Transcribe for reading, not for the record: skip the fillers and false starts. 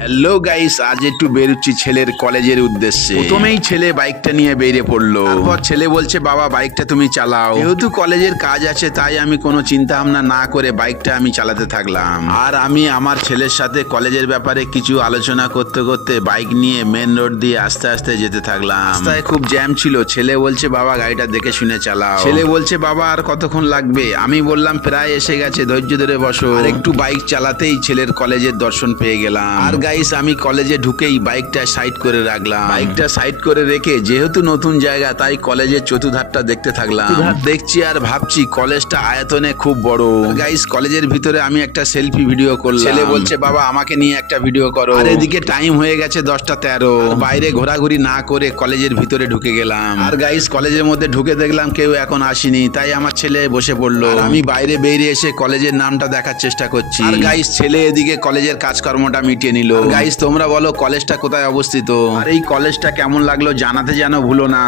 Hello guys, আজ একটু বেরোচ্ছি ছেলের কলেজের উদ্দেশ্যে। প্রথমেই ছেলে বাইকটা নিয়ে বেরিয়ে পড়লো। তারপর ছেলে বলছে, বাবা বাইকটা তুমি চালাও। যেহেতু কলেজের কাজ আছে তাই আমি কোনো চিন্তা ভাবনা না করে বাইকটা আমি চালাতে থাকলাম। আর আমি আমার ছেলের সাথে কলেজের ব্যাপারে কিছু আলোচনা করতে করতে বাইক নিয়ে মেন রোড দিয়ে আস্তে আস্তে যেতে থাকলাম। রাস্তায় খুব জ্যাম ছিল। ছেলে বলছে, বাবা গাড়িটা দেখে শুনে চালাও। ছেলে বলছে, বাবা আর কতক্ষণ লাগবে? আমি বললাম, প্রায় এসে গেছে, ধৈর্য ধরে বসো। আর একটু বাইক চালাতেই ছেলের কলেজের দর্শন পেয়ে গেলাম। আর গাইস, আমি কলেজে ঢুকেই বাইকটা সাইড করে রাখলাম। বাইকটা সাইড করে রেখে যেহেতু নতুন জায়গা তাই কলেজের চতুর্ধারটা দেখতে থাকলাম। দেখছি আর ভাবছি কলেজটা আয়তনে খুব বড়। গাইস, কলেজের ভিতরে আমি একটা সেলফি ভিডিও করলাম। ছেলে বলছে, বাবা আমাকে নিয়ে একটা ভিডিও করো। আর এদিকে টাইম হয়ে গেছে 10টা 13। বাইরে ঘোরাঘুরি না করে কলেজের ভিতরে ঢুকে গেলাম। আর গাইস, কলেজের মধ্যে ঢুকে দেখলাম কেউ এখন আসেনি, তাই আমার ছেলে বসে পড়লো। আর আমি বাইরে বেরিয়ে এসে কলেজের নামটা দেখার চেষ্টা করছি। আর গাইস, ছেলে এদিকে কলেজের কাজকর্মটা মিটিয়ে নিল। গাইস, তোমরা বলো কলেজটা কোথায় অবস্থিত আর এই কলেজটা কেমন লাগলো জানাতে যেন ভুলো না।